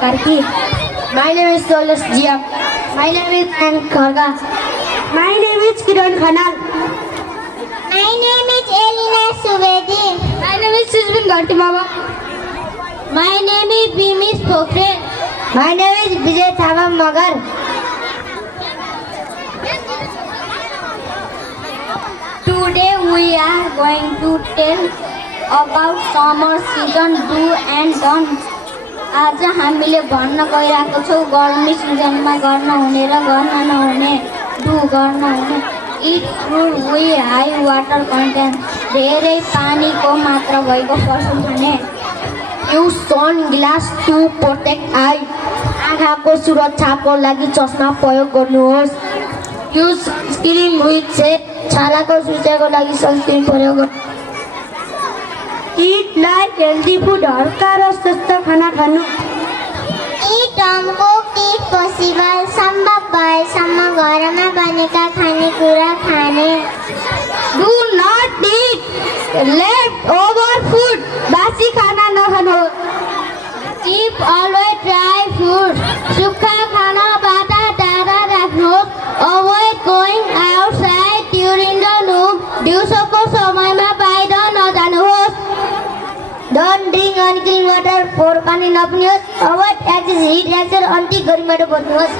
Karki. My name is Solas Jia. My name is An Kharga. My name is Kiran Khanal. My name is Elina Subedi. My name is Sujbin Gharti Baba. My name is Bimis Pokre. My name is Vijay Thava Magar. Today we are going to tell about summer season do and don't. आज हामीले भन्न गइरहेको छौँ गर्मी सिजनमा गर्न हुने र गर्न नहुने डु गर्न हुने it fruit we high water content धेरै पानीको मात्रा भएको फसल खाने Use sunglass to protect eye. आँखाको सुरक्षाको लागि चस्मा प्रयोग गर्नुहोस्. Use cream with shade. छालाको सुरक्षाको लागि सनस्क्रिन प्रयोग गर्नुहोस्. Eat like healthy food. हल्का र स्वस्थ खाना खानु. Eat home cooked if possible. सम्भव भएसम्म घरमा बनेका खानेकुरा खाने. Do not eat leftover food. बासी खाना नखानुहोस्. Keep always dry food. सुक्खा खानाबाट टाढा राख्नुहोस्. Avoid going outside during the noon. दिउँसोको समयमा बाहिर नजानुहोस्. Don't drink unclean water. फोहोर पानी नपिउनुहोस्. Avoid excess heat. अन्ति गर्मीबाट बस्नुहोस्.